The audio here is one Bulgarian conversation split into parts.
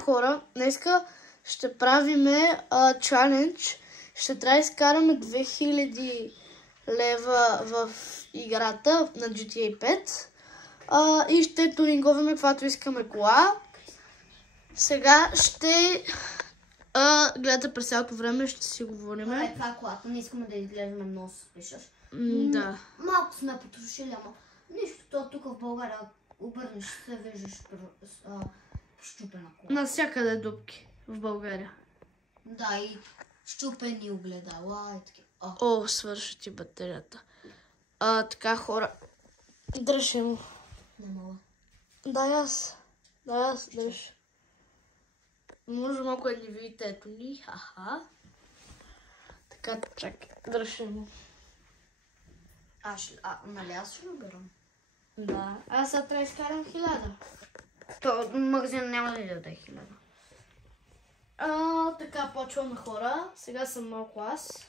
Хора, днеска ще правиме чалендж. Ще трябва да изкараме 2000 лева в играта на GTA 5 и ще тунинговаме каквато искаме кола. Сега ще гледате през цялото време, ще си говорим. Това е колата, не искаме да изглеждаме много суспишъс. Да. Малко сме потрошили, ама нищо, то тук в България обърнеш се, виждаш щупена кола. Навсякъде дупки в България. Да, и щупени огледала и такива. О, свърши ти батерията. Така, хора. Дръж му. Не мога. Дай аз, дръж. Може малко да не видите, ето ни. Аха. Така, чакай. Дръж му. Нали аз ще набирам? Да. Аз сега трябва да изкарам 1000. То магазин няма да даде 1000. Така, почваме, хора. Сега съм малко аз.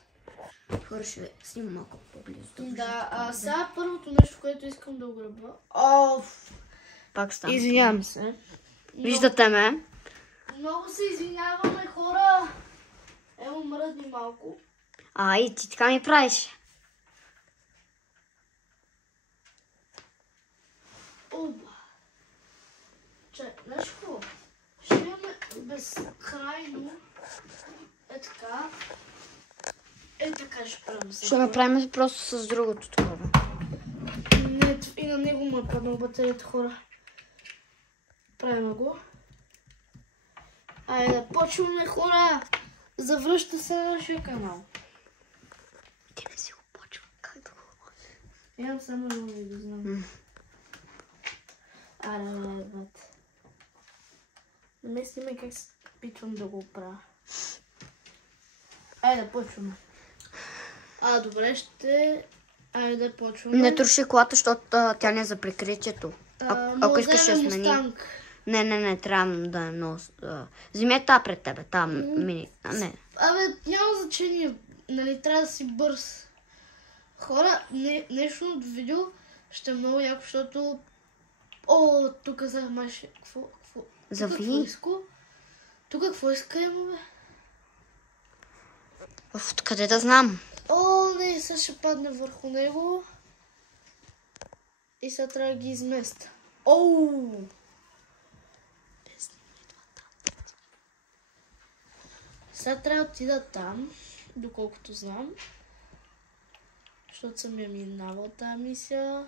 Хора, ще снимам малко по-близо. Да, сега първото нещо, което искам да ограба. Пак стана. Извинявам се. Виждате ме? Много се извиняваме, хора. Ево, мръдни малко. И ти така ми правиш. Оба. Знаеш какво? Ще имаме безкрайно. Така. Така ще правим сега. Ще направим просто с другото такова. Не, и на него му е паднал батерията, хора. Правим го. Айде, почваме, хора. Завръща се на нашия канал. Ти не си го почва. Как да го... Имам само едно видео, знам. Аре, бат. Не ме снимай как се питвам да го правя. Айде, почваме. Добре, айде, почваме. Не троши колата, защото тя не е за прикритието. Ако искаш да смени... Не, трябва да е много... Вземи та пред тебе, там мини... Не. Няма значение. Нали, трябва да си бърз. Хора, днешното видео ще е много яко, защото... тук вземаш... Какво? Зави. Тук какво иска има, бе? Къде да знам? Не, сега ще падне върху него. И сега трябва да ги изместа. Сега трябва да отида там, доколкото знам. Защото съм я минавал тази мисия.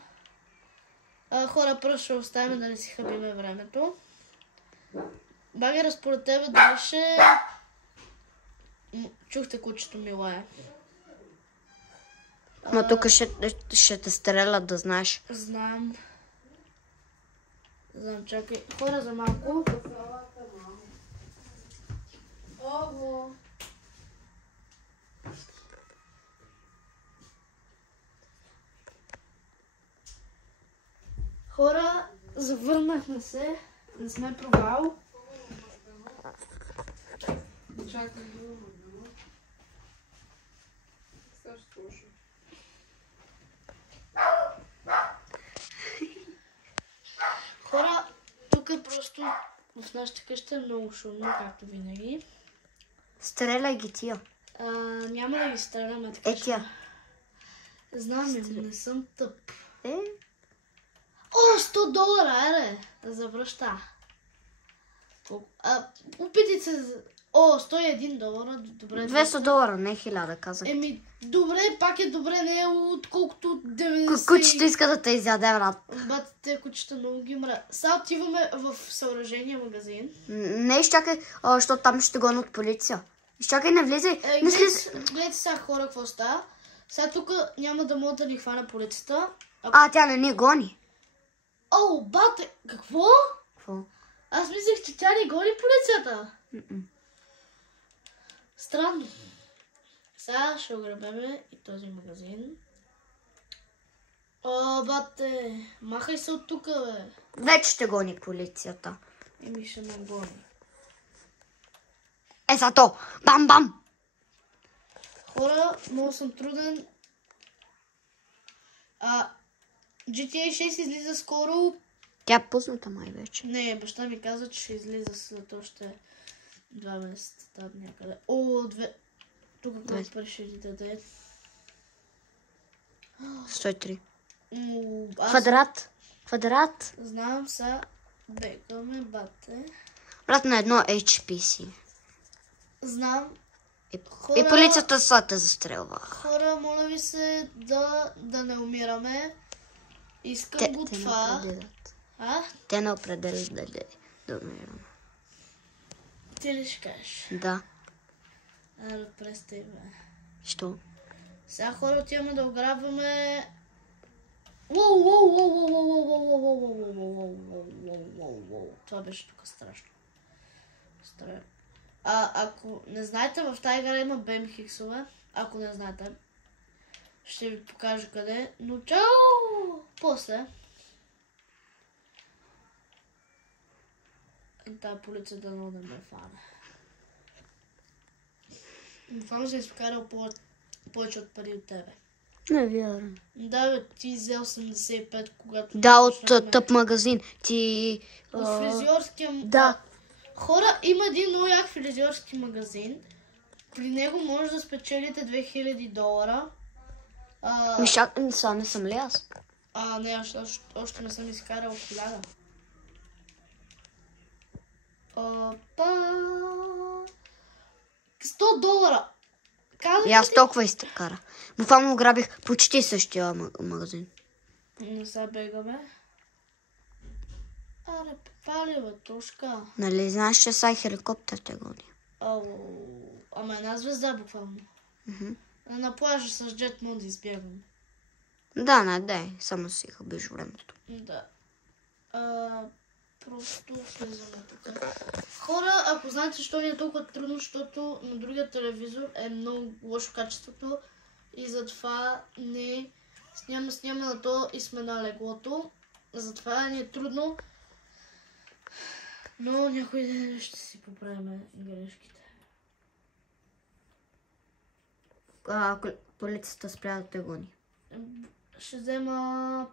Хора, просто ще оставим да не си хабиме времето. Багера, според тебе дали ще... Чухте кучето ми лае. Ма тук ще те стрелят, да знаеш. Знам, чакай. Хора, за малко. Хора, завърнахме се. Не сме провал. Чакай. Хора, тук е просто в нашата къща е много шумно, както винаги. Стреляй ги тия. Няма да ги стреляме така. Тя. Знам, не съм тъп. $100, ере, за връща. Опитайте се. $101, добре. $200, не 1000, казах. Добре, пак е добре, не е отколкото 90. Кучето иска да те изяде, брат. Бат, те кучета много ги мра. Сега отиваме в съоръжение магазин. Не, изчакай, защото там ще гонят от полиция. Изчакай, не влизай. Гледайте сега, хора, какво става. Сега тук няма да мога да ни хвана полицията. Тя не ни гони. Бате, какво? Какво? Аз мислех, че тя не гони полицията. Странно. Сега ще ограбеме и този магазин. Бате, махай се от тук, бе. Вече ще гони полицията. Ще ме гони. Зато! Бам-бам! Хора, много съм труден. GTA 6 излиза скоро. Тя е пусната май вече. Не, баща ми каза, че ще излиза след още 2 месеца там някъде. О, тук колко пари ще ни даде? 103. Квадрат. Знам са. Бегаме, бате. Брат на едно HPC. Знам. И полицията са те застрелва. Хора, моля ви се да не умираме. Искам го това. Те не определят дали да умираме. Ти ли ще кажеш? Да. Аре, престай, бе. Що? Сега хора отиваме да ограбваме... Това беше тук страшно. Ако не знаете, в тази игра има BMX-ове. Ако не знаете, ще ви покажа къде. Но чао! После. Тая полиция да не ме фане. Буквално се изкарал повече от пари от тебе. Не вярвам. Да, бе, ти взе 85, когато... Да, от тъп магазин. Ти... От фризьорския... Да. Хора, има един много як фризьорски магазин. При него може да спечелите $2000. Не съм ли аз? Не, още не съм изкарал 1000. $100. И аз толкова изкара. Буквално ограбих почти същия магазин. Не се бегаме. Аре, пали бе, тушка. Нали знаеш, че са хеликоптер те гони? Ама една звезда буквално. На плажа с джет мога да избягам. Да, не, дай. Само си хабиш времето. Да. Просто влизаме тук. Хора, ако знаете защо ви е толкова трудно, защото на другия телевизор е много лошо качеството и затова не снимаме на то и сме на леглото. Затова ни е трудно. Но някой ден ще си поправим грешките. Полицията спря да те гони. Ще взема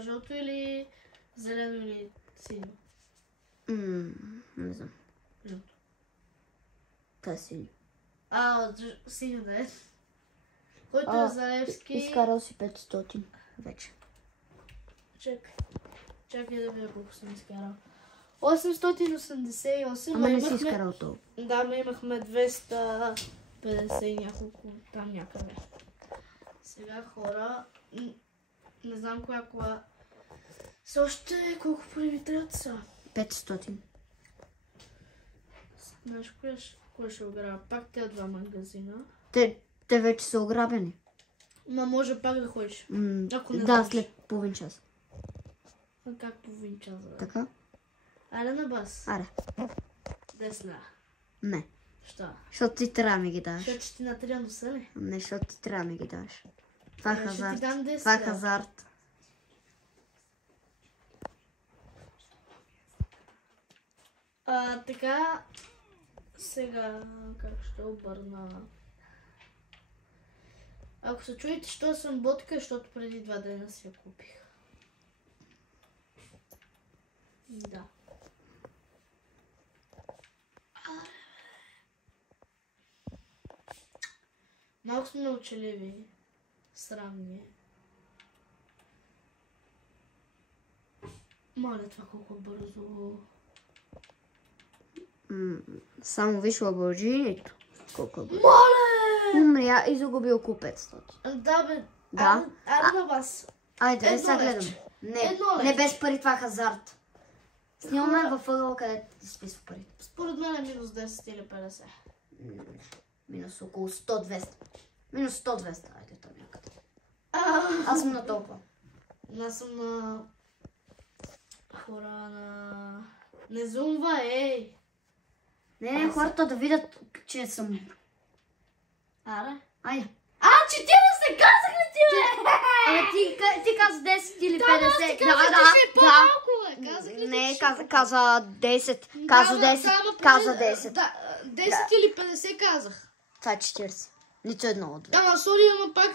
жълто или зелено или синьо? Не знам. Жълто. Та е синьо. Синьо да е. Който е Залевски... Изкарал си 500 вече. Чакай да видя колко съм изкарал. 888. Ама не си изкарал толкова. Да, ме имахме 250 и няколко там някъде. Сега хора... Не знам кола... С още колко пари ми трябват са? 500. Знаеш, кое ще ограбя? Пак тези два магазина. Те вече са ограбени. Ма може пак да ходиш. Да, след половин час. Как половин час, бе? Така? Аре на бас. Аре. Десна. Не. Що? Защото ти трябва да ми ги даваш. Защото ти натрия носа ли? Не, защото ти трябва да ми ги даваш. Това е хазарт. Ще ти дам 10. Това е хазарт. Така, сега как ще обърна? Ако се чуете, що съм ботка, защото преди 2 дена си я купих. Да. Малко сме научеливи. Срамни. Моля, това колко бързо. Само виж лабораторието. Колко бързо. Моля! Умря и загуби около 500. Да, бе. Да. Айде на вас. Айде, да сега гледам. Не без пари, това е хазарт. Снимаме във ъгъла, където ти списва пари. Според мен е минус 10 или 50. Минус около 100-200. Минус 100-200. Айде там някъде. Аз съм на толкова. Аз съм на... Хора на... Не зумва, ей! Не, хората да видят, че съм... Аре? Айде. 40 казах ли ти, бе? Ти каза 10 или 50. Да, ти казах, че е по-малко, бе. Казах ли ти? Не, каза 10. Каза 10. Каза 10. Да, 10 или 50 казах. Това е 40. Нито едно от две. Ама, сори, ама пак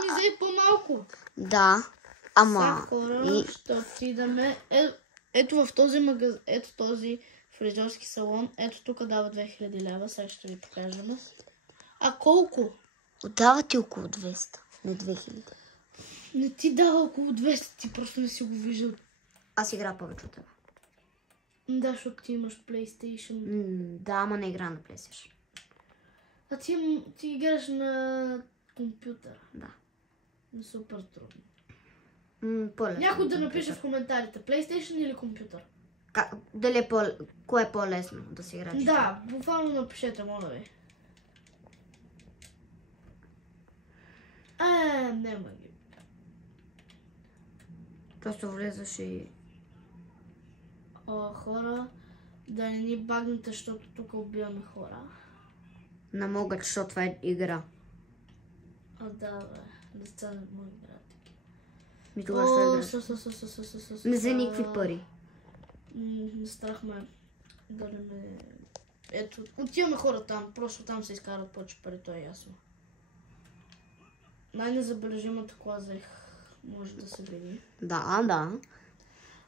ми взе по-малко. Да, ама... Сега хора ще отидаме. Ето в този магазин, ето този фризьорски салон, ето тук дава 2000 лева, сега ще ви покажем. А колко? Отдава ти около 200, не 2000. Не ти дава около 200, ти просто не си го виждал. Аз игра повече от това. Да, защото ти имаш PlayStation. Да, ама не игра на PlayStation. А ти играш на компютър. Да. Супер трудно. По-лесно. Някой да напише в коментарите, PlayStation или компютър? Дали е кое е по-лесно да си играе? Да, буквално напишете, моля ви. Няма ги. Просто влезаш и... Хора, да не ни багнете, защото тук убиваме хора. Не могат, защото това е игра. Да, бе. Деца не могат да играят. Ми тогава ще играеш. Не за никакви пари. Страх ме да не ме... Ето, отиваме хора там, просто там се изкарат повече пари, то е ясно. Най-незабележимата класа може да се види. Да.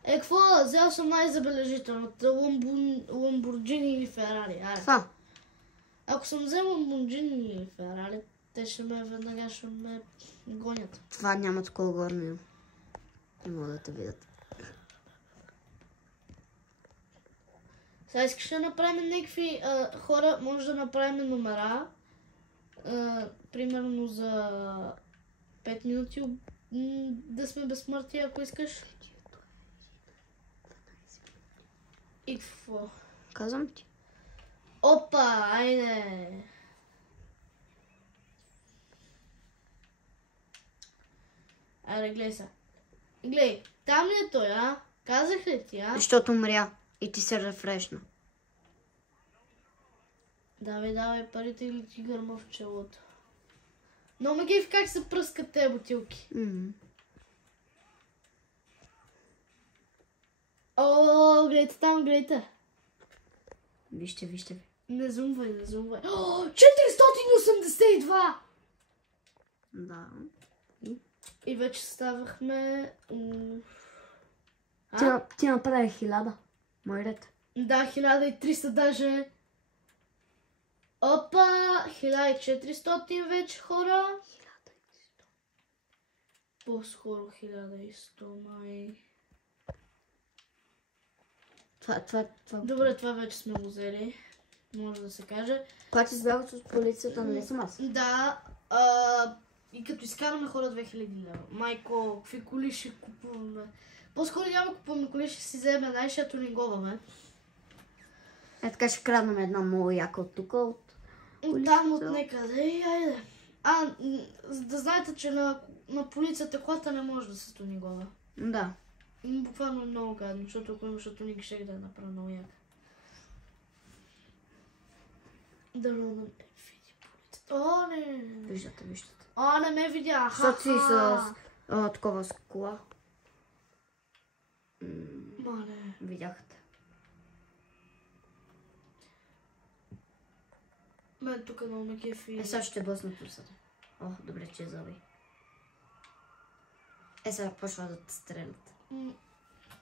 Какво? Взел съм най-забележителната Ламборджини или Ферари. Това. Ако съм взел Ламборджини или Ферари, те веднага ще ме гонят. Това няма такова горно. Не мога да те видят. Сега искаш да направим някакви хора, може да направим номера. Примерно за 5 минути да сме безсмъртни, ако искаш. И какво? Казвам ти. Опа, айде! Айде, гледай сега. Гледай, там ли е той, а? Казах ли ти, а? Защото умря и ти се рефрешна. Давай парите или ти гърма в челото. Но ме гейф как се пръскат тези бутилки. О, гледайте там, гледайте. Вижте. Не зумвай. 482! Да. И вече ставахме... Ти направи 1000. Мой ред. Да, 1300 даже. Опа! 1400 вече хора. 1100. По-скоро 1100, май. Това. Добре, това вече сме го взели. Може да се каже. Когато избягат от полицията, нали съм аз? Да. И като изкараме хора 2000 лева. Майко, какви коли ще купуваме? По-скоро няма купуваме коли, ще си вземе най-шето ни говаме. Така ще краднем една много яка от тук. Там от некъде. Айде. Да знаете, че на полицията колата не може да се тунигова. Да. Буквално е много гадно, защото ако имаше туник, ще да я направя много яка. Да не види полицията. О, не. Виждате. Не ме видя. Защото си с такова с кола. Мале. Видяхте. Мен тук много ме кефи. Сега ще бъсна пръсата. Добре, че заби. Сега почва да те стрелят.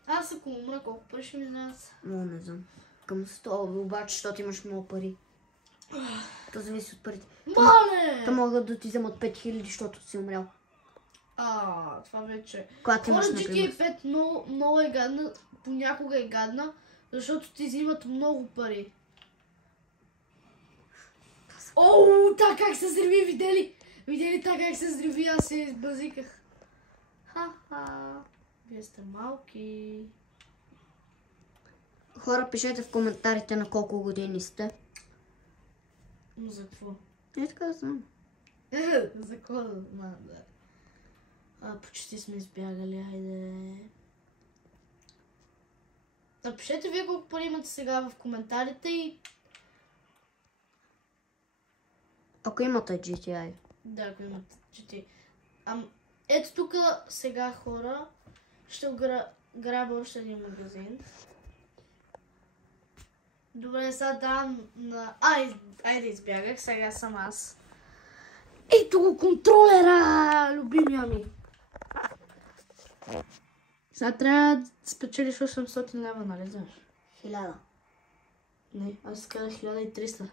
Аз ако умра, колко пари ще ми знаят? Не знам. Към 100, обаче, защото имаш много пари. То зависи от парите. Мале! Та могат да ти вземат 5000, защото си умрял. Това вече. Когато имаш, например... GTA 5 много е гадна, понякога е гадна, защото ти взимат много пари. Така как се взриви, видели? Видели така как се взриви, аз се избазиках. Ха-ха. Вие сте малки. Хора, пишете в коментарите на колко години сте. За какво? Така да знам. За какво да знам, да. Почти сме избягали, айде. Напишете вие колко пари имате сега в коментарите и... Ако имате GTI. Да, ако имате GTI. Ето тук сега хора ще грабя още един магазин. Добре, сега давам на... Айде избягах, сега съм аз. Ето го контролера, любимия ми. Сега трябва да спечелиш 800 лева, нали знаеш? 1000. Не, аз казах 1300.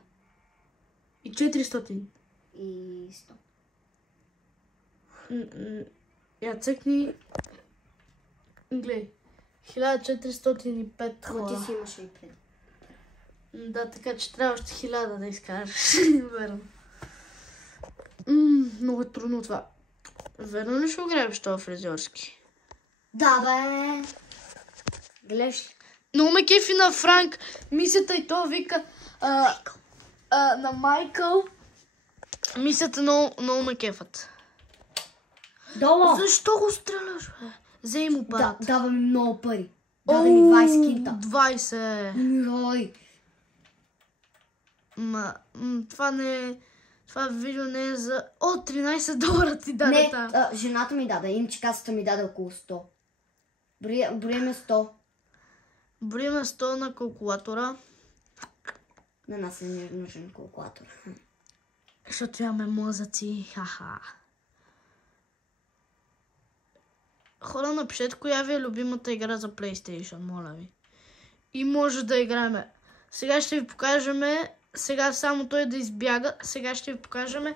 И 400. И 100. Я цъкни. Глей. 1405 Ама хора. ти си имаш и пред. Да, така че трябва още 1000 да изкараш. Верно. Много е трудно това. Верно ли ще ограбиш това фризьорски? Да, бе! Гледаш. Много ме кефи на Франк. Мисията и то вика на Майкъл. Мисията много ме кефат. Долу! Защо го стреляш, бе? Взей му парата. Дава ми много пари. Даде ми 20 кинта. 20. Ой. Това видео не е за... 13 $ ти даде Не, там. жената ми даде, иначе касата ми даде около 100. Броиме 100. Броиме 100 на калкулатора. На нас е нужен калкулатор. Защото имаме мозъци. Ха-ха. Хора, напишете коя ви е любимата игра за PlayStation, моля ви. И може да играем. Сега ще ви покажем. Сега само той да избяга. Сега ще ви покажем.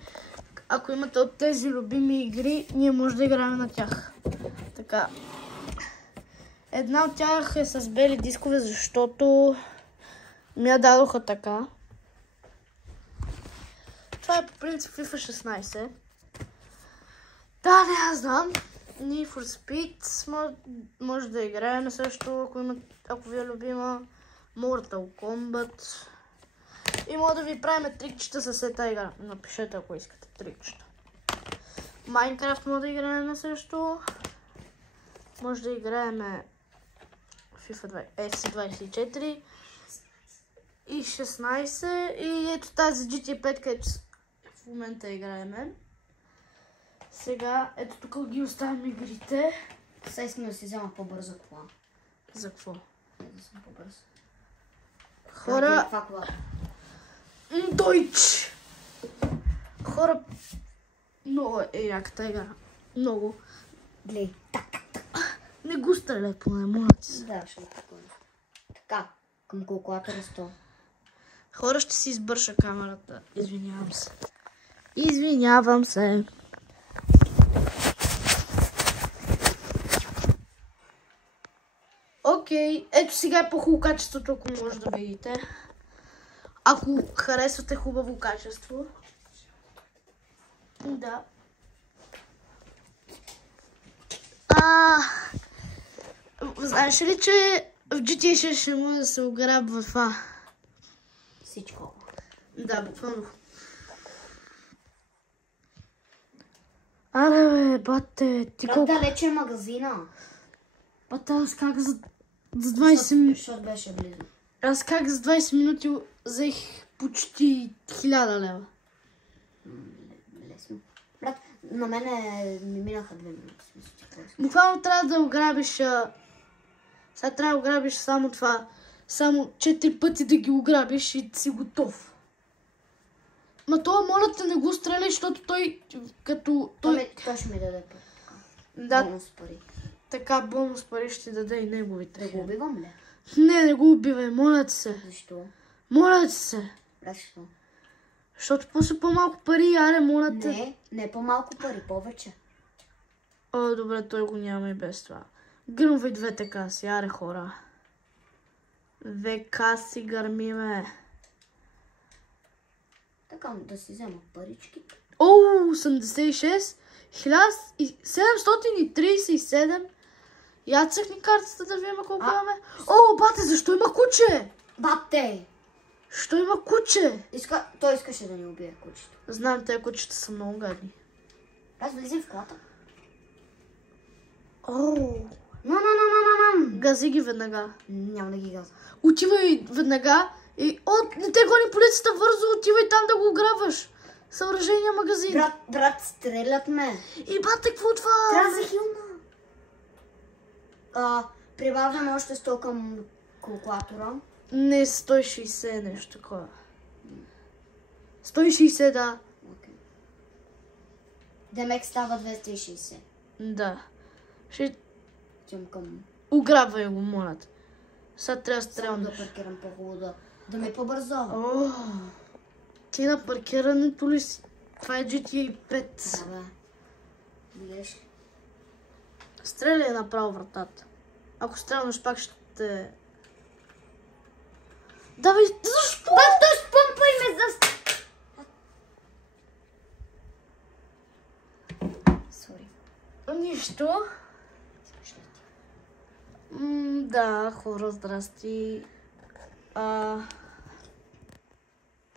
Ако имате от тези любими игри, ние може да играем на тях. Така. Една от тях е с бели дискове, защото ми я дадоха така. Това е по принцип FIFA 16. Да, не, аз знам. Need for Speed може да играем също, ако ви е любима. Mortal Kombat. И може да ви правим трикчета с тази игра. Напишете, ако искате трикчета. Minecraft може да играем също. Може да играем FIFA FC24 и 16. И ето тази GTA 5, където в момента играем. Сега, ето тук ги оставям игрите. Сега искам да си взема по-бързо кола. За какво? Да съм по-бързо. Хора... Това кола. Дойч! Хора... Много е яката игра. Много. Глей. Не го стреляй поне, моля ти се. Да, ще го покажа. Така, към калкулатора 100. Хора, ще си избърша камерата. Извинявам се. Извинявам се. Окей, ето сега е по-хубаво качеството, ако може да видите. Ако харесвате хубаво качество. Да. Знаеш ли, че в GTA 6 ще може да се ограбва това? Всичко. Да, буквално. Абе, бе, бате, ти колко... Как далече е магазина? Бате, аз как за 20 минути... Защото беше близо. Аз как за 20 минути взех почти 1000 лева. Лесно. Брат, на мене ми минаха 2 минути. Буквално трябва да ограбиш... Сега трябва да ограбиш само това. Само 4 пъти да ги ограбиш и си готов. Ма това, моля те, не го стреляй, защото той като... Той ще ми даде пари. Да, Бонус пари. така бонус пари ще даде и неговите. Да го убивам ли? Не го убивай, моля ти се. Защо? Моля ти се. Защо? Защото после по-малко пари, аре, моля те. Не по-малко пари, повече. О, добре, той го няма и без това. Гръмвай двете каси, аре хора. Две каси гърмиме. Така, да си взема парички. О, 86, 1737. Я цъкни картата да видим колко имаме. О, бате, защо има куче? Бате! Що има куче? Той искаше да ни убие кучето. Знам, тези кучета са много гадни. Аз влизам в колата. О, гази ги веднага. Няма да ги газа. Отивай веднага и... О, не те гони полицията, бързо отивай там да го ограбваш. Съоръжение магазин. Брат, стрелят ме. И бате, какво това? Трябва да хилна. Прибавям още 100 към калкулатора. Не, 160 нещо такова. 160, да. Демек става 260. Да. отивам към... Ограбвай го, моля те. Сега трябва да Само да стрелнеш. паркирам по-хубаво, да ми е по-бързо. Ти на паркирането ли си? Това е GTA 5. Да, бе. Видиш? Стреляй направо вратата. Ако стрелнеш, пак ще... Давай, защо? Той спъмпай ме за... Сори. Нищо. Да, хора, здрасти.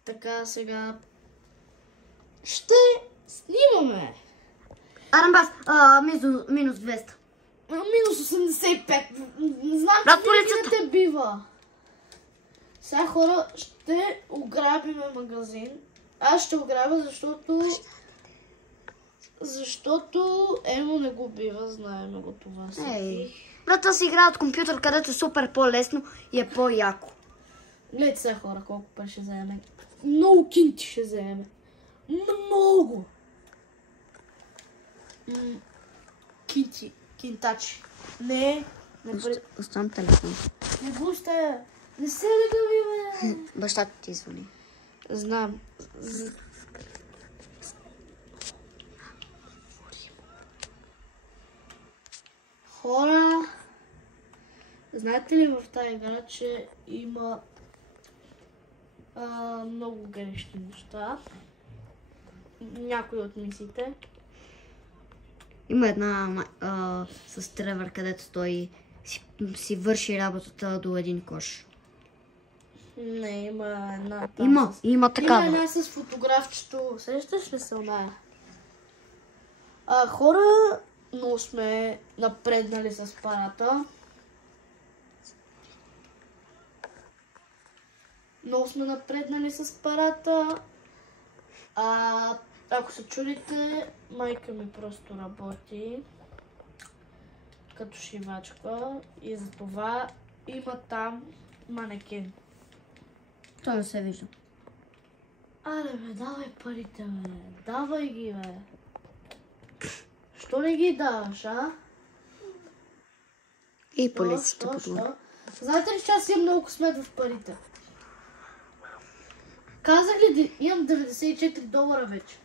Така, сега... Ще снимаме. Арамбас, минус 200. Минус 85. Знам, Брат, че полицията. не те бива. Сега, хора, ще ограбиме магазин. Аз ще ограбя, защото Емо не го бива, знаем го това. Ей, брат, аз играя от компютър, където е супер по-лесно и е по-яко. Гледайте сега, хора, колко пари ще вземе. Много кинти ще вземе. Много. Кинти. Кинтачи. Не пари. Оставам телефон. Не гуща. Не се легави, бе. Бащата ти звъни. Знам. Хора, знаете ли в тази игра, че има много грешни неща? Някои от мисиите. Има една с Тревър, където той си върши работата до един кош. Не, има една там. Има Има такава. една с фотографчето. Сещаш ли се оная? Хора, но сме напреднали с парата. Много сме напреднали с парата. Ако се чудите, майка ми просто работи като шивачка и затова има там манекен. Той не се вижда. Аре бе, давай парите, бе. Давай ги, бе. Що не ги даваш, а? И полицията подвори. Знаете ли, че аз имам много късмет в парите? Казах ли, имам $94 вече.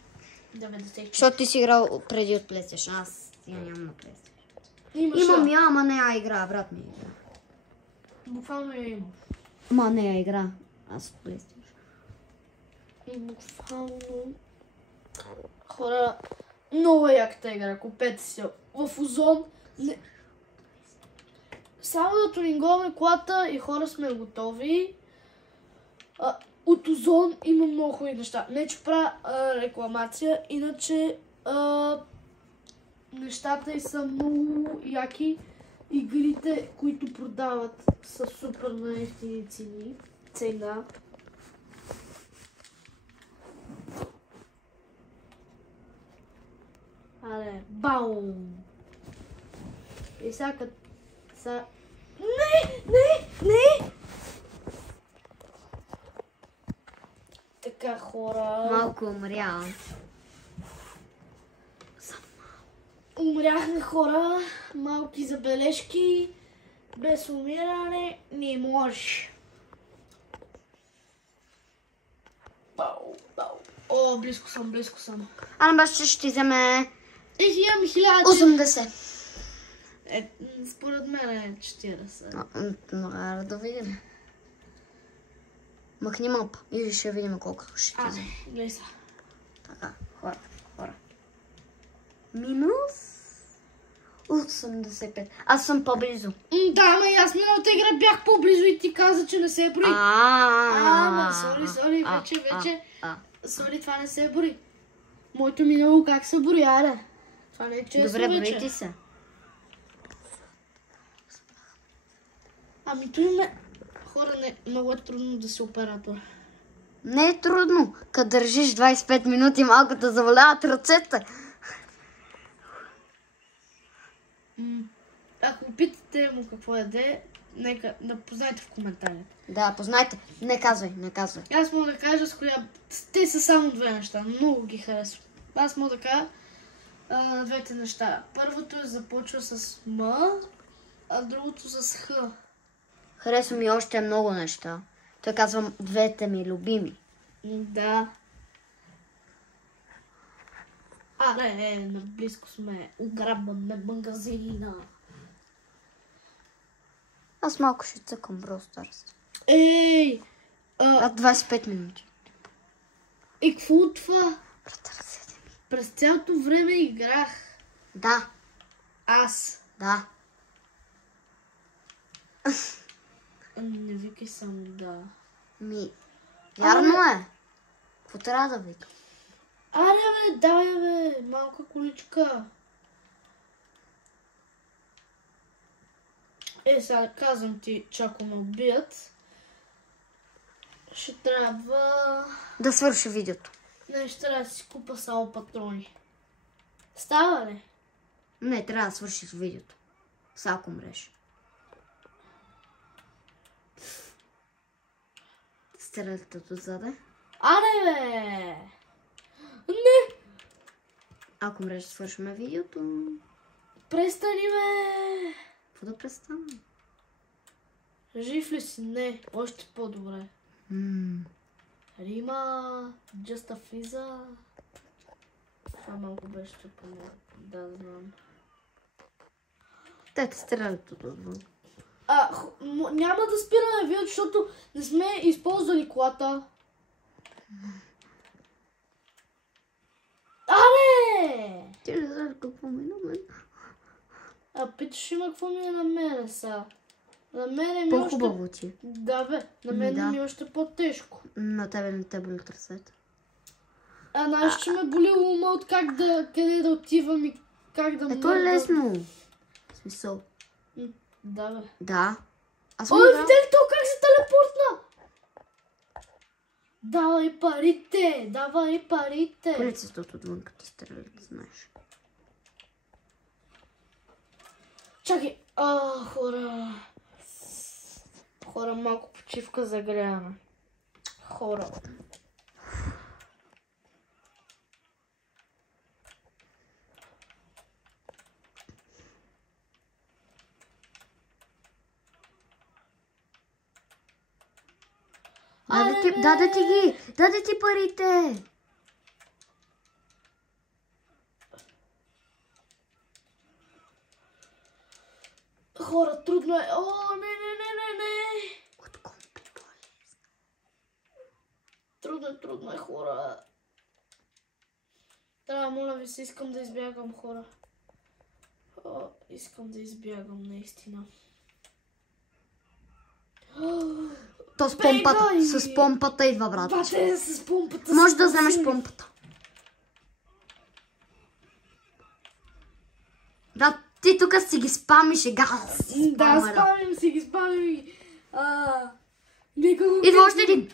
94. Защото ти си играл преди от PlayStation. Аз я нямам на PlayStation. Имам я, ама не я игра, брат ми игра. Буквално я имам. Ма не я игра. Аз от PlayStation. И буквално... Хора, много е яката игра, купете си. В Озон... Само да тунинговаме колата и хора сме готови. От Озон има много хубави неща. Не, че правя рекламация, иначе нещата и са много яки. Игрите, които продават, са супер на ефтини цена. Але, бау! И сега Не! Така, хора... Малко умрял. Умряхме, хора. Малки забележки. Без умиране не може. Бау. О, близко съм. Арамбас ще ти вземе Имам 1000. 80. Според мен е 40. Да видим. Махни мапа и ще видим колко ще ти вземе. Гледай са. Така, хора. Минус 85. Аз съм по-близо. Да, ама и аз миналата игра бях по-близо и ти каза, че не се брои. Сори, вече. Сори, това не се брои. Моето минало как се брои, аре? Това не е честно вече. Добре, брои ти се. Ами той ме... Хора, много е трудно да си оператор. Не е трудно. Като държиш 25 минути, малко да заваляват ръцете. Ако питате му какво яде, нека да познайте в коментарите. Да, познайте. Не казвай. Аз мога да кажа с коя... Те са само две неща. Много ги харесвам. Аз мога да кажа двете неща. Първото започва с М А другото с Х. Харесва ми още много неща. Той казвам двете ми любими. Да. Аре, наблизко сме. Ограбваме магазина. Аз малко ще цъкам Brawl Stars. Ей! 25 минути. И какво от това? Братър, седи ми. През цялото време играх. Да, Аз. да. Не викай само да. Вярно е. Какво трябва да вика? Аре бе, давай бе, малка количка. Сега казвам ти, че ако ме убият, ще трябва... Да свърши видеото. Не, ще трябва да си купа само патрони. Става ли? Не, трябва да свършиш видеото. Сега ако умреш. Стрелята отзаде. Аре бе! Не! Ако умреш, свършваме видеото. Престани бе! Какво да престана? Жив ли си? Не, още по-добре. Рима, just a fizza. Това малко беше тъпо, да знам. Те те стрелят отвън. Няма да спираме видеото, защото не сме използвали колата. Аре! Ти не знаеш какво ми на мен. Питаш има какво ми е на мене са. На мене ми По-хубаво ти. Да бе, на мен ми е още по-тежко. На тебе не те боли тръсет. Знаеш, че ме боли ума от къде да отивам и как да... То е лесно. В смисъл. Да бе. Да. Ой, видели то как се телепортна? Давай парите, давай парите. Полицията отвън като стрелят, знаеш. Чакай, хора. Хора, малко почивка загряваме. Хора. Даде ти ги! Даде ти парите! Хора, трудно е. Не. Трудно е, хора. Да, моля ви се, искам да избягам, хора. Искам да избягам, наистина. То с помпата. С помпата идва, брат. Бате, с помпата. Може да вземеш помпата. Да, ти тук си ги спамиш и газ. Да, спамим си ги, спамим. Идва още един.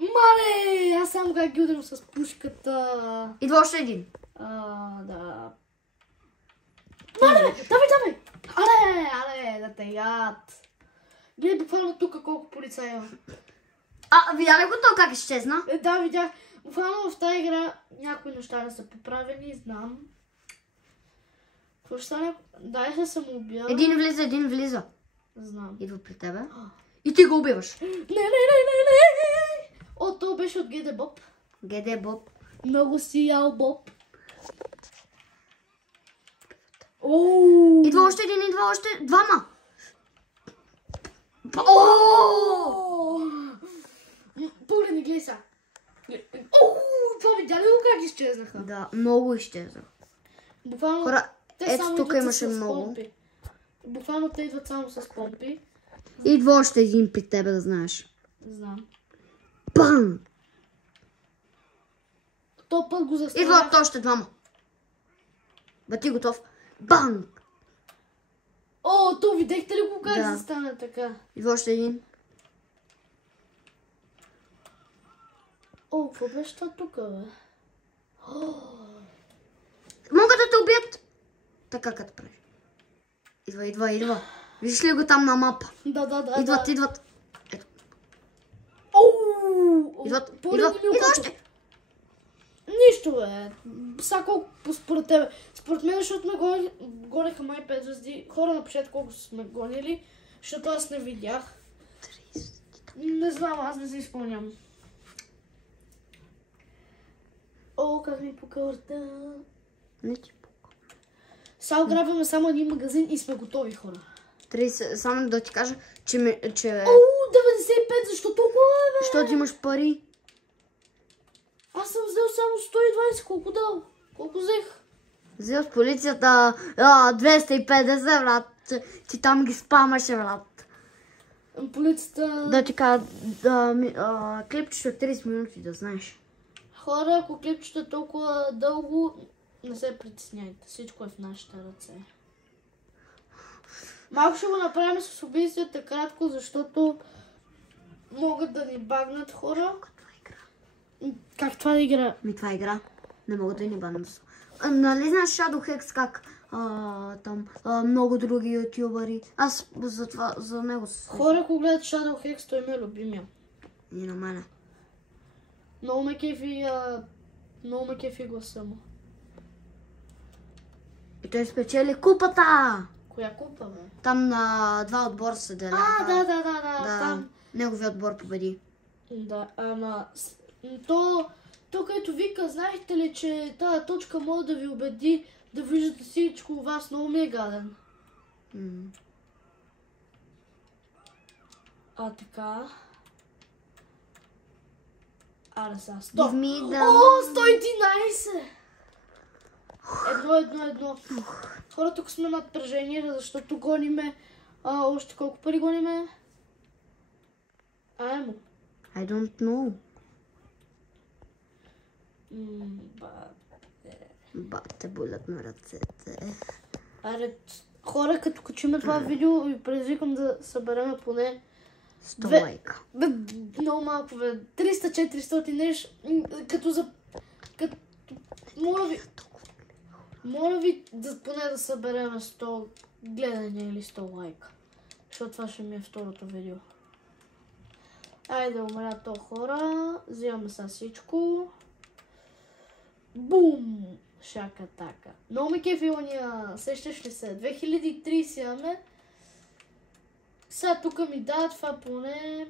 Мале, аз само как ги удрям с пушката. Идва още един. Да. Мале, давай. Аре, да те яд. Гледай буквално тук колко полицаи има. Видя ли го то как изчезна? Да, видях. Буквално в тази игра някои неща не са поправени, знам. Какво ще стане? Дай се самоубия. Един влиза. Знам. Идва при тебе. И ти го убиваш. Не. То беше от ГД Боб. ГД Боб. Много си ял Боб. Идва още двама. Погледни, гледай сега. Това видя ли го как изчезнаха? Да, много изчезна. Буквално, Хора, те само тук идват имаше с много. помпи. Буквално те идват само с помпи. Идва още един при тебе, да знаеш. Знам. Бам! То път го застрелях. Идват още двама. Бъди готов. Бам! То видяхте ли го как да стане така? Идва още един. Какво беше това тук, бе? Могат да те убият. Така като прави. Идва. Виждаш ли го там на мапа? Да. Идват. Идва Идва още. Не, Нищо, бе. Сега колко според тебе? Според мен, защото ме гонеха май 5 звезди. Хора, напишете колко сме гонили, защото аз не видях. 30. Не знам, аз не се изпълням. О, как ми покърта. Не ти пука. Сега ограбваме само един магазин и сме готови, хора. 30. Само да ти кажа, че... О, 95, защо толкова, бе? Защото имаш пари. Аз съм взел само 120, колко дал? Колко взех? Взел с полицията 250, брат. Ти там ги спамаше, брат. Полицията... Да ти кажа, клипчето 30 минути, да знаеш. Хора, ако клипчето е толкова дълго, не се притесняйте. Всичко е в нашите ръце. Малко ще го направим с убийствата кратко, защото могат да ни багнат хора. Как това да игра? Това е игра. Не мога да ни банам. Нали знаеш Shadowhex как там много други ютубъри. Аз за него се... Хора, ако гледат Shadowhex, той ми е любимия. И на мене. Много ме кефи гласа му. И той спечели купата! Коя купа, бе? Там на 2 отбора се деля. Да. Там. Неговият отбор победи. Да, ама... То като вика, знаете ли, че тази точка може да ви убеди да виждате всичко у вас, много ми е гаден. Така... Аре сега, стоп! О, 111! Едно. Хора, тук сме на напрежение, защото гониме... още колко пари гониме? Аймо. I don't know. Бате болят на ръцете. Аре, хора, като качиме това видео, ви предизвикам да събереме поне 100 лайка. Много малко, бе. 300-400 нещо. Моля ви поне да съберем 100 гледания или 100 лайка. Защото това ще ми е второто видео. Айде да умря то, хора. Взимаме сега всичко. Бум! Шака така. Много ме кефи ония. Сещаш ли се? 2030 имаме. Сега тук ми дадат това поне...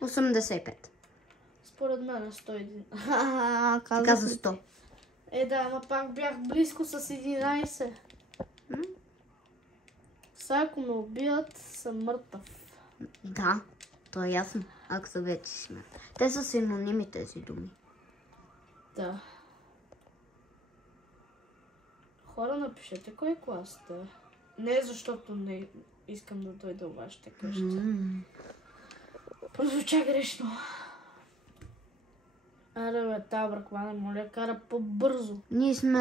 85. Според мен 101. Каза 100. Да, ама пак бях близко с 11. Сега ако ме убият, съм мъртъв. Да, то е ясно. Ако са вече сме. Те са синоними тези думи. Да. Хора, напишете кой клас сте. Не защото не искам да дойда в вашите къщи. Прозвуча грешно. Аре бе, тази браква не моля, кара по-бързо. Ние сме...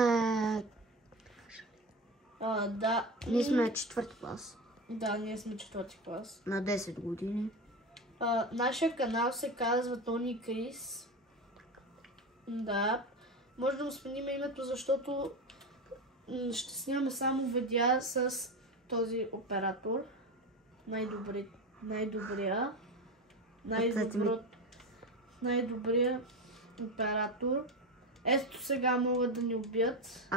Да. Ние сме 4-ти клас. Да, ние сме 4-ти клас. На 10 години. Нашия канал се казва Тони Крис. Да. Може да му сменим името, защото ще снимаме само видеа с този оператор. Най-добрия оператор. Ето сега могат да ни убият.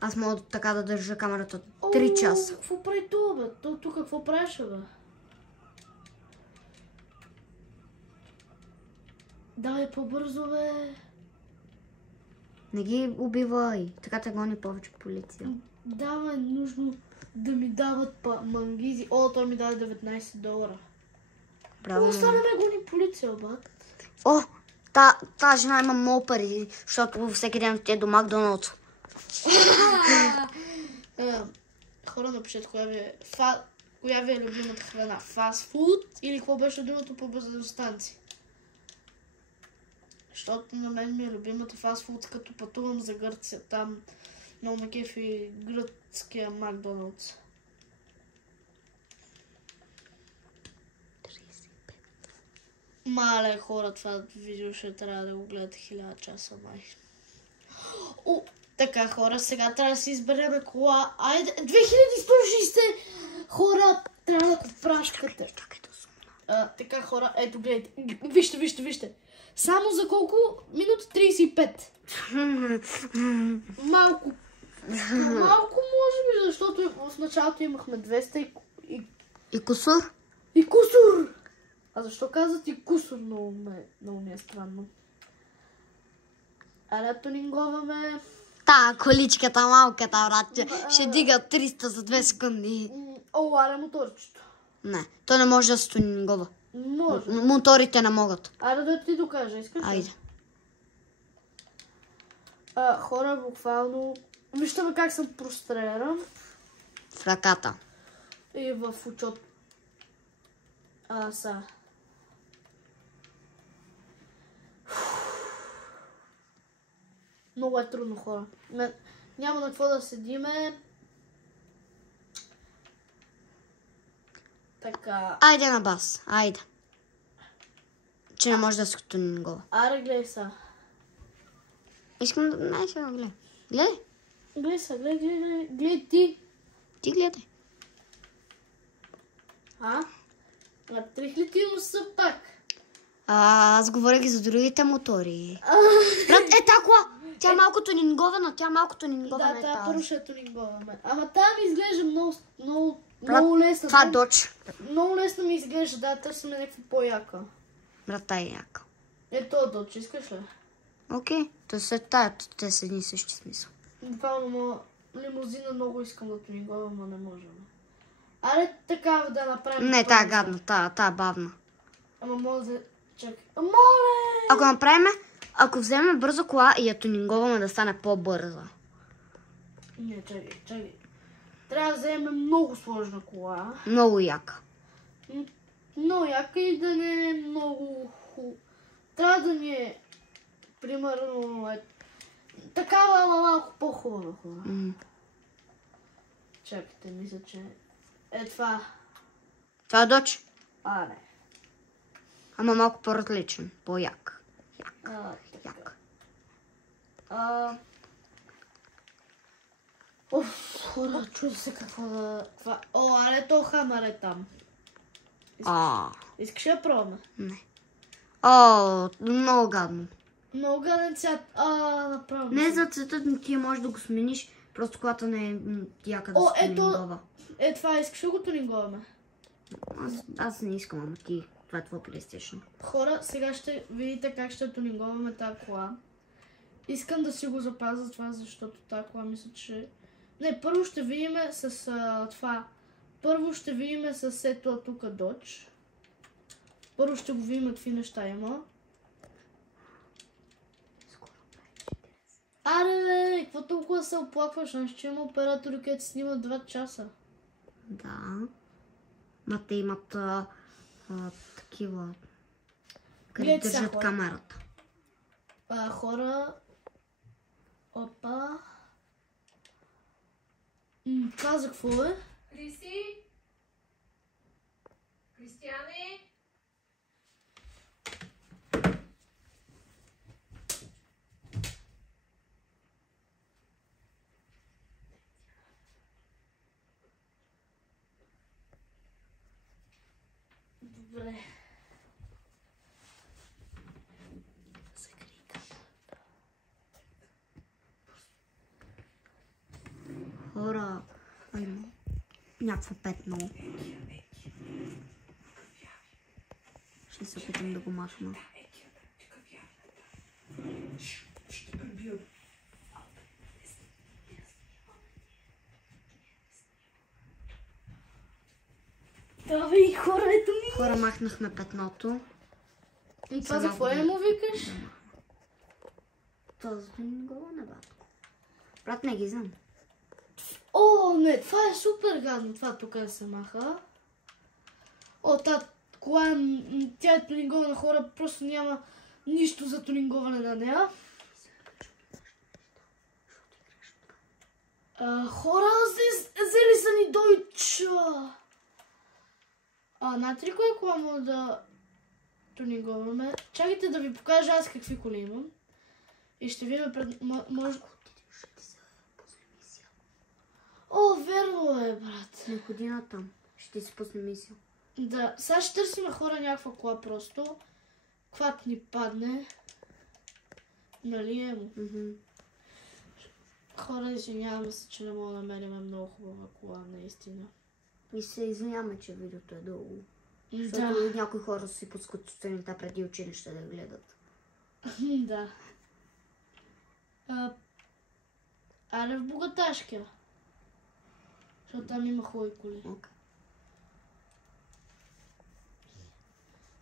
Аз мога така да държа камерата 3 часа. Какво прави това, бе? Тук какво правиш, бе? Давай по-бързо, бе. Не ги убивай. Така те гони повече полиция. Давай, нужно да ми дават мангизи. О, той ми даде $19. Браво. Остана ме гони полиция, бат. О, та жена има много пари, защото всеки ден отиде до Макдоналдс. Хора, напишете коя ви е любимата храна. Фастфуд или какво беше другото по бензиностанции? Защото на мен ми е любимата фастфуд, като пътувам за Гърция. Там много ме кефи гръцкия Макдоналдс. 35. Мале хора, това видео ще трябва да го гледате 1000 часа, май. Така хора, сега трябва да си изберем кола. Айде, 2160 хора, трябва да го прашкате. Така хора, ето гледайте. Вижте. Само за колко? Минути 35. Малко. Малко може би, защото в началото имахме 200 И кусур? И кусур! А защо казват и кусур? Много ми е странно. Аре, тунинговаме. Та, количката малката, братче. Ще дига 300 за 2 секунди. Аре, моторчето. Не, то не може да се тунингова. Може. Моторите не могат. Аре да ти докажа, искаш ли? Айде. Хора, буквално... Виждаме как съм прострелиран. В ръката. И в учет. Са. Много е трудно, хора. Няма на какво да седиме. Така. Айде на бас, айде. Че не може да се тунингова. Аре, гледай са. Искам да... Не, сега гледай. Гледай. Гледай са, гледай ти. Ти гледай. Натрих ли ти му са пак? Аз говоря ги за другите мотори. Брат, та кола! Тя е малко тунингована, Да, това първо ще тунинговаме. Ама там изглежда много лесно. Това Dodge. Много лесно ми изглежда, да, търсим някаква по-яка. Брат, тая е яка. Ето Dodge, искаш ли? Окей, то след тая, те са един същи смисъл. Буквално лимузина много искам да тунинговам, но не можем. Аре така да направим. Не, тая гадна, тая бавна. Ама може да... Чакай. Моля! Ако направим, ако вземем бърза кола и я тунинговаме да стане по-бърза. Не, чакай. Трябва да вземем много сложна кола. Много яка. Много яка и да не е много хубаво. Трябва да ни е, примерно, такава, ама малко по-хубава хора. Чакайте, мисля, че това. Това е Dodge. Не. Ама малко по-различен, по-як. Як. Хора, чуда се какво да... аре, то хамър е там. Искаш да пробваме? Не. Много гадно. Много гаден цвят. Направо. Не за цветът ти можеш да го смениш, просто колата не е яка да се тунингова. Това искаш да го тунинговаме? Аз не искам, ама ти. Това е твой PlayStation. Хора, сега ще видите как ще тунинговаме тази кола. Искам да си го запазя това, защото тази кола мисля, че... Не, първо ще видим с това. Първо ще видим с ето тук Dodge. Първо ще го видим какви неща има. Аре, какво толкова се оплакваш? Значи, че има оператори, където снимат 2 часа. Да. Ма те имат такива, където държат камерата. Хора... Опа... Каза какво е? Криси? Кристияне? Добре. Хора, някакво петно. Ще се опитам да го махна. Давай, хора, ето ми! Хора, махнахме петното. И това за какво му викаш? Това за тунинговане, батко. Брат, не ги знам. Не, това е супер гадно, това тук да се маха. Тази кола, тя е тунингована, хора, просто няма нищо за тунинговане на нея. Хора, взели са ни Dodge. Знаете ли коя кола мога да тунинговаме? Чакайте да ви покажа аз какви коли имам. И ще видим може... Верно е, брат. Не ходи на там. Ще си пусне мисия. Да, сега ще търсим хора някаква кола просто. Каквато ни падне. Нали емо? Хора, извиняваме се, че не мога да намерим много хубава кола, наистина. И се извиняваме, че видеото е дълго. Защото някои хора си пускат сутринта преди училище да гледат. Да. Аре в Богаташкия. Защото там има хубави коли. Okay.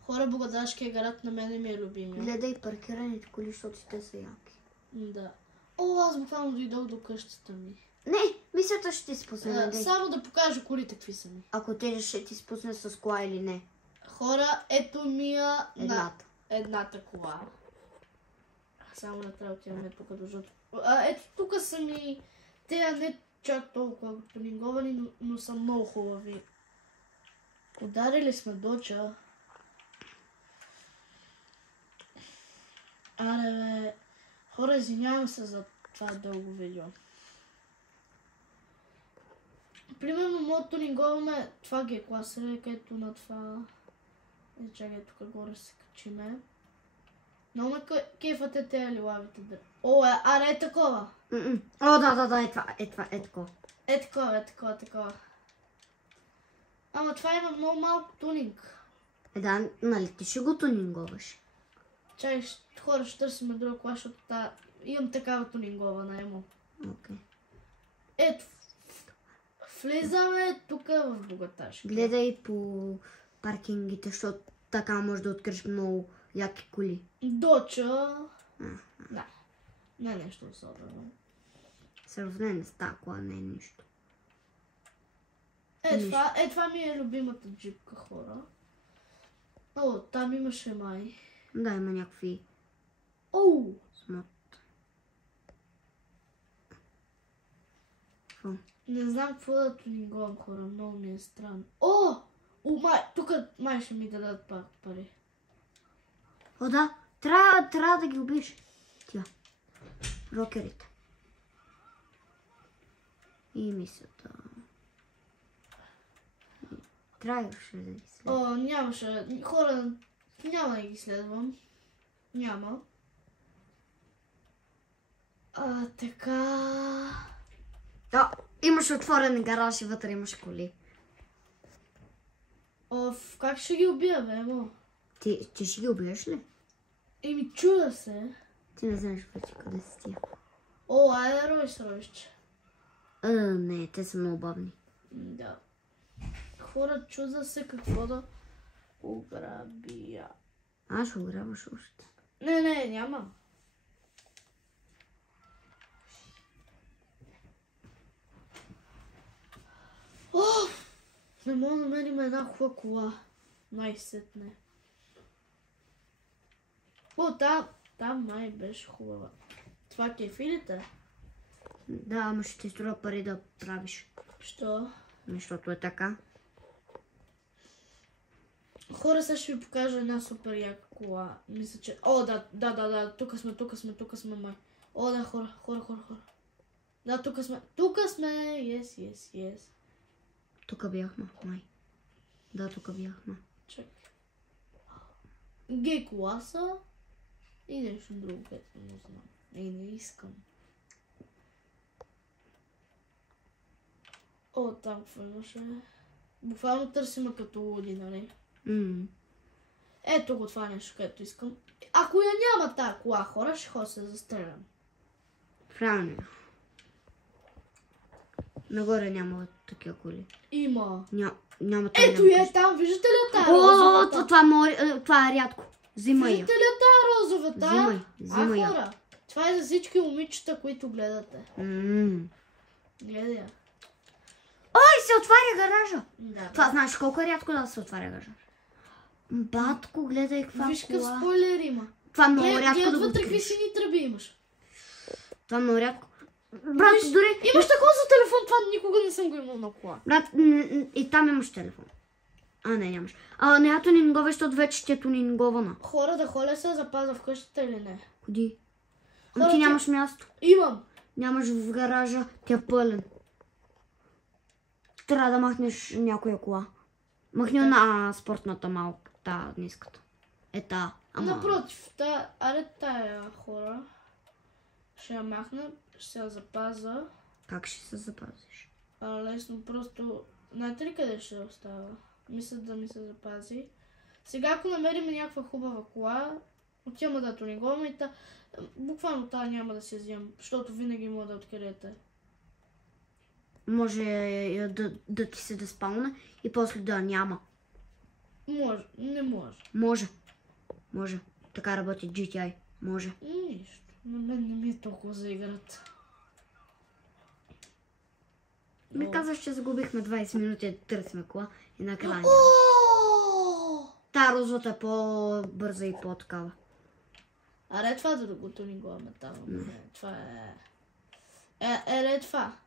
Хора, Богаташкия град на мен ми е любимия. Гледай паркираните коли, защото те са яки. Да. О, аз буквално дойдох до къщата ми. Не, мисълта ще ти спусне. Само да покажа колите какви са ми. Ако те ще ти спусне с кола или не. Хора, ето ми едната кола. Само не трябва да отиваме тук до жълто. Ето тук са ми... Те не чак толкова тунинговани, но са много хубави. Ударили сме Доча. Аре бе... Хора, извинявам се за това дълго видео. Примерно, мога тунинговаме това G-класа, където на това... Чакай, тук горе се качиме. Много ме кефате тези лилавите дърви. О, аре е такова. О, да, е такова. Е такова. Ама това има много малко тунинг. Да, нали ти ще го тунинговаш? Чай, хора, ще търсим друга кола, защото имам такава тунингована, емо. Окей. Ето, влизаме тук в Богаташка. Гледай по паркингите, защото така може да откриеш много яки коли. Доча. Да. Не е нещо особено. Сравнение с тази кола не е нищо. Това ми е любимата джипка, хора. О, там имаше май. Да, има някакви... Оу! Смот. Не знам какво да тунинговам, хора. Много ми е странно. О! Тук май ще ми дадат пак пари. О, да. Трябва да ги убиеш. Тя. Рокерите. И мисълта. Трябваше да ги следвам. О, нямаше. Хора, няма да ги следвам. Няма. Така... Да, имаш отворен гараж и вътре имаш коли. Как ще ги убия, бе, емо? Ти ще ги убиеш ли? Еми, чуда се. Ти не знаеш вече къде си тия. Айде ройче. Не, те са много бавни. Да. Хора, чуда се какво да ограбия. Аз ще ограбваш още. Не, няма. Не мога да намерим една хубава кола. Най-сетне. Там май беше хубава. Това кефилите? Да, ама ще ти струва пари да правиш. Що? Защото е така. Хора, сега ще ви покажа една супер яка кола. Мисля, че... Да. Тук сме май. Да, хора. Да, тук сме. Yes. Тук бяхме, май. Да, тук бяхме. Чакай. Гей класа и нещо друго, което не знам. Не искам. Там какво имаше? Буквално търсиме като луди, нали? Ето го това нещо, което искам. Ако я няма тази кола, хора, ще ходя се застрелям. Правилно. Нагоре няма такива коли. Има. Няма Ето я там, виждате ли тази розовата? Това е рядко. Взимай я. Виждате ли тази розовата? Взимай я. Хора, това е за всички момичета, които гледате. Гледай я. Ой, се отваря гаража. Да. Това знаеш колко е рядко да се отваря гаража. Батко, гледай каква кола. Виж какъв спойлер има. Това много рядко да го вътре какви откриеш. сини тръби имаш. Това много рядко. Брат, дори... Имаш такова за телефон, това никога не съм го имал на кола. Брат, и там имаш телефон. Не, нямаш. Не я тунингове, защото вече ти е тунингована. Хора, да ходя се запаза в къщата или не? Ходи. Ти нямаш място. Имам. Нямаш в гаража, тя е пълен. Трябва да махнеш някоя кола. Махни на спортната малко, ниската. Напротив, тая хора ще я махна, ще я запаза. Как ще се запазиш? Лесно, просто... Знаете ли къде ще остава? Мисля да ми се запази. Сега ако намерим някаква хубава кола, отиваме да тунинговаме и буквално тази няма да се вземам, защото винаги мога да откриете. Може да ти се деспауна и после да няма. Може, не може. Може. Така работи GTI. Може. Нищо. На мен не ми е толкова за играта. Ми казваш, че загубихме 20 минути да търсим кола и накрая няма. Та розата е по-бърза и по-такава. Аре това да го тунинговаме там. Това е... това.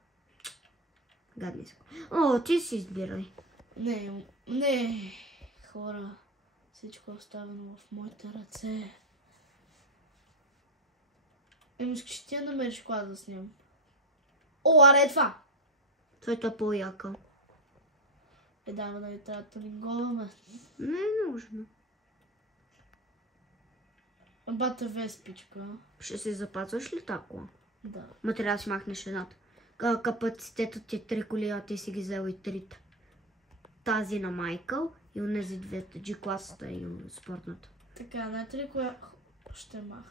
Гадниско. О, ти си избирай. Не, хора. Всичко е оставено в моите ръце. Искаш ти я намериш кола да снимам. О, аре това! Твоето е по-яка. Да ви трябва да тунинговаме. Не е нужно. Бата Веспичка. Ще се запазваш ли тази кола? Да. Ма трябва да си махнеш едната. Капацитетът ти е 3 коли, а ти си ги взел и 3. Тази на Майкъл и онези двете, G-класата и спортната. Така, знаете ли коя ще махам?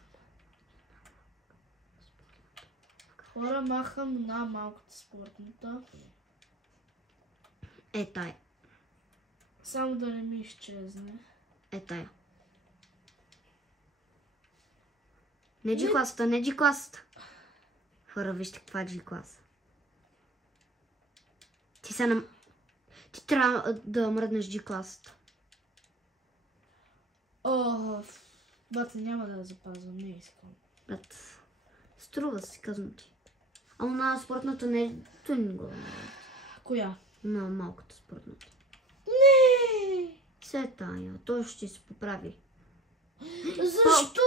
Хора, махам на малката спортната. Тая. Само да не ми изчезне. Тая. Не G-класата, не G-класата. Хора, вижте каква е G-класа. Ти трябва да мръднеш G-класата. Бата, няма да я запазвам, не искам. Струва си, казвам ти. А на спортната не е тунингована. Коя? На малката спортната. Не! Все тая, той ще се поправи. Защо?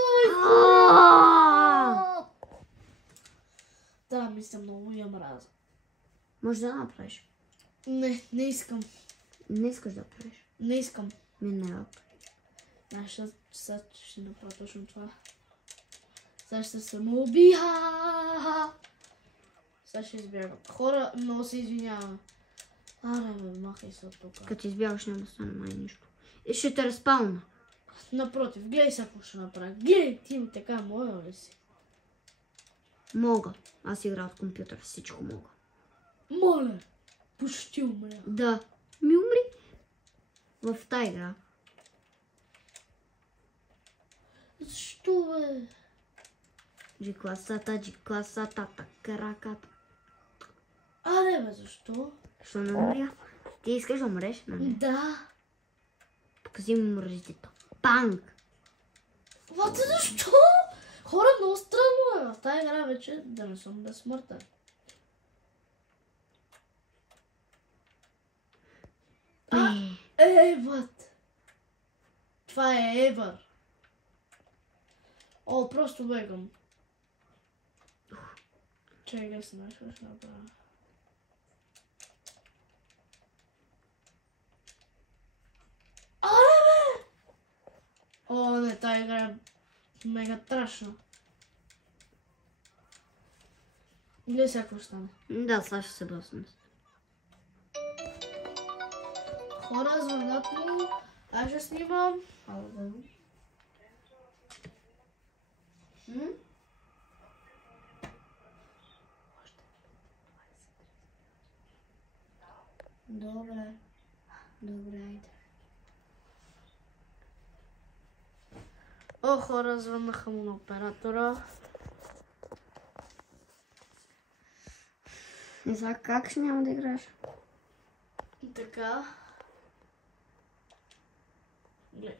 Да, мисля, много я мраза. Може да направиш. Не искам. Не искаш да правиш. Не искам. Не. Сега ще направя точно това. Сега ще се убия. Сега ще избягам. Хора, много се извинявам. Аре, махай се от тук. Като избягаш няма да стане май нищо. И ще те разпална. Напротив, гледай сега какво ще направя. Гледай, ти ми така, моя ли си? Мога. Аз играя от компютър, всичко мога. Моля, почти умря. Да. Ми умри. В тази игра. Защо, бе? G-класата, краката. Аре, бе, защо? Защо не умря? Ти искаш да умреш, нали? Да. Покази ми мръздито. Панк! Вате, защо? Хора, много странно е. В тази игра вече да не съм безсмъртен. Бат. Това е Евър. О, просто бегам. Чекай се, нещо ще направя. Аре, бе! О, не, тази игра е мега страшна. Гледай сега какво стане. Да, сега ще се блъсна. Хора, звънят му. Аз ще снимам. Добре. Айде. О, хора, звъннаха му на оператора. И сега как ще няма да играеш? Така. Гледай.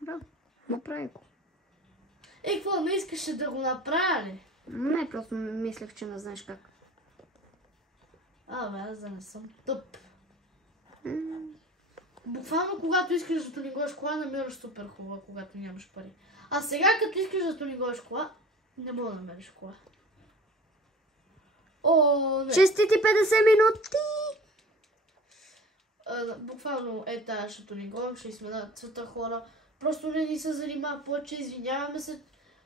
Браво, направи го. Какво, не искаше да го направя ли? Не, просто мислех, че не знаеш как. Бе, аз да не съм тъп. Буквално, когато искаш да тунинговаш кола, намираш супер хубава, когато нямаш пари. А сега, като искаш да тунинговаш кола, не мога да намериш кола. О, не. Честити 50 минути! буквално тая ще ни говорим, ще сме на цвета хора. Просто не ни се занимава повече, извиняваме се.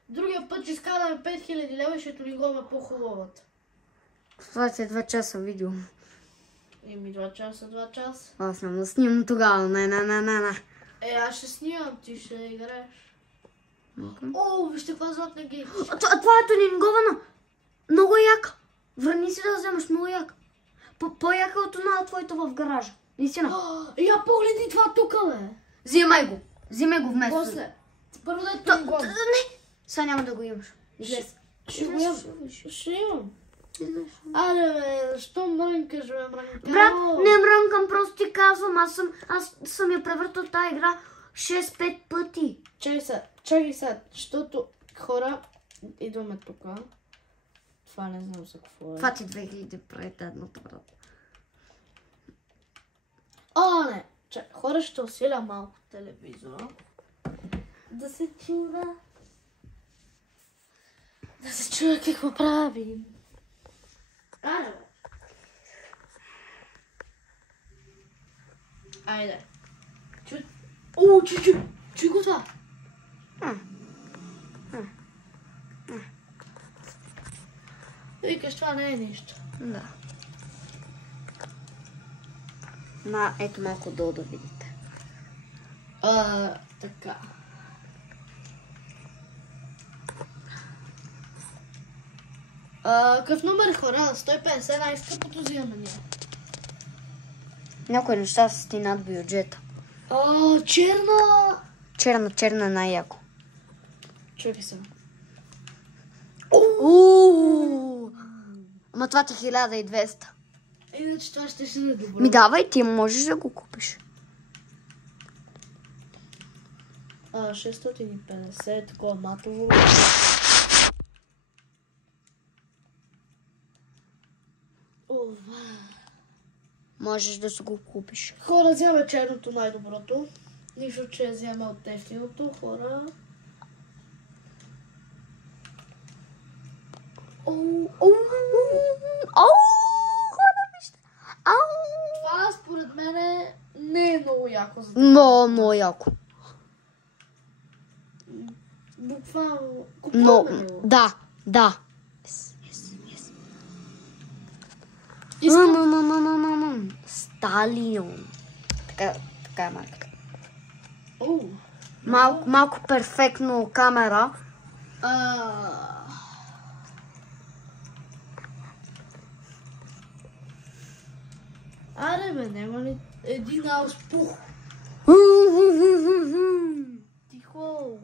Другия път ще изкараме 5000 лева и ще ни говорим по-хубавата. Това е 2 часа видео. Еми 2 часа, 2 часа. Аз няма да снимам тогава. Не. Аз ще снимам, ти ще играеш. О, вижте каква златна гейт. Това е тунингована. Много яка. Върни си да вземаш, много яка. По-яка от това твоето в гаража. Наистина. Я погледни това тук, бе. Взимай го вместо. После. Първо да е тунингована. Не. Сега няма да го имаш. Излез. Ще го имам. Ще имам. Аре, бе, защо мрънкаш, бе, мрънкаш? Брат, не мрънкам, просто ти казвам. Аз съм я превъртал тази игра 6-5 пъти. Чакай сега, защото хора, идваме тук. Това не знам за какво е. Това ти 2000 прави едното, брат. О, не! Хора, ще усиля малко телевизора. Да се чува. Да се чува какво правим. Аре, бе. Айде. Чуй го това. Викаш, това не е нищо. Да. Ето малко долу да видите. Така. Какъв номер е, хора? 150, най-скъпото взимане. Някои неща са ти над бюджета. Черна. Черна най-яко. Чакай се. Ама това ти 1200. Иначе това ще да е добро. Ми давай, ти можеш да го купиш. 650, такова матово. Можеш да си го купиш. Хора, взема черното най-доброто. Нищо, че взема от ефтиното, хора. Това според мен не е много яко за Много, много яко. буквално Но, купуваме го. да. Сталион. Така е марката. Малко перфектно камера. Аре бе, няма ли един ауспух? Тихо.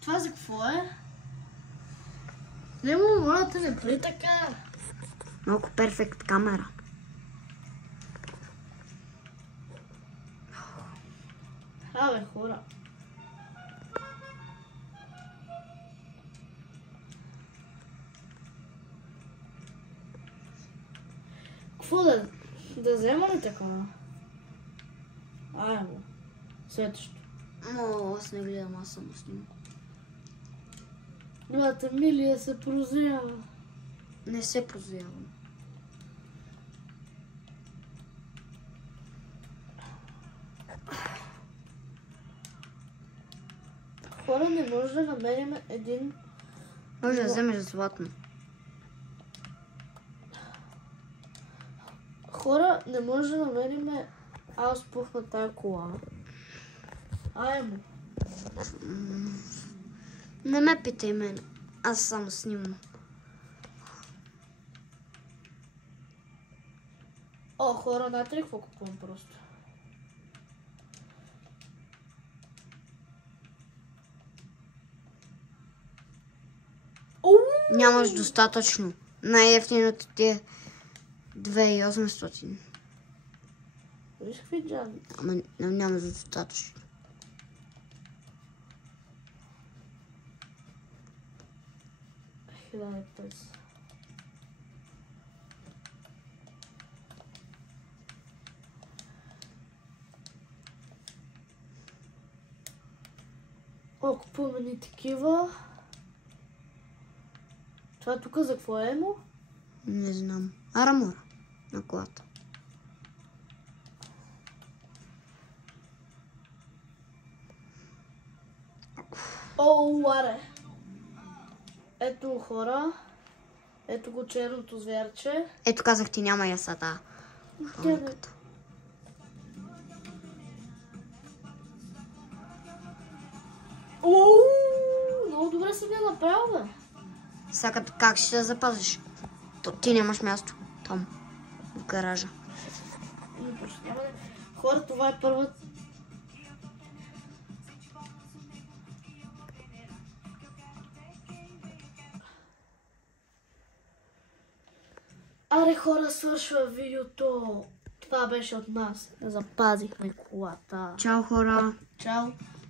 Това за какво е? Не му моля те не при така. Малко перфект камера. Абе, хора. Какво да взема ли такова? Аймо. Следващо. Аз не гледам, аз само снимам. Двата Милия се прозява. Не се прозявам. Хора, не може да намерим един... Може да вземеш златно. Хора, не може да намерим ауспух на тая кола. Аймо. Не ме питай мен. Аз само снимам. Хора, знаете ли какво купувам просто? Нямаш достатъчно. Най-ефтиното ти е 2800. Виж какви джаби. Ама нямаш достатъчно. Купуваме ни такива. Това тук за какво е му? Не знам. Армора на колата. О, аре. Ето хора. Ето го черното звярче. Ето казах ти, няма ясата. Хрониката. Оу, много добре съм я направил, бе. Сега как ще се запазиш? Ти нямаш място там, в гаража. Хора, това е първата. Аре хора, свършва видеото. Това беше от нас. Запазихме колата. Чао, хора! Чао.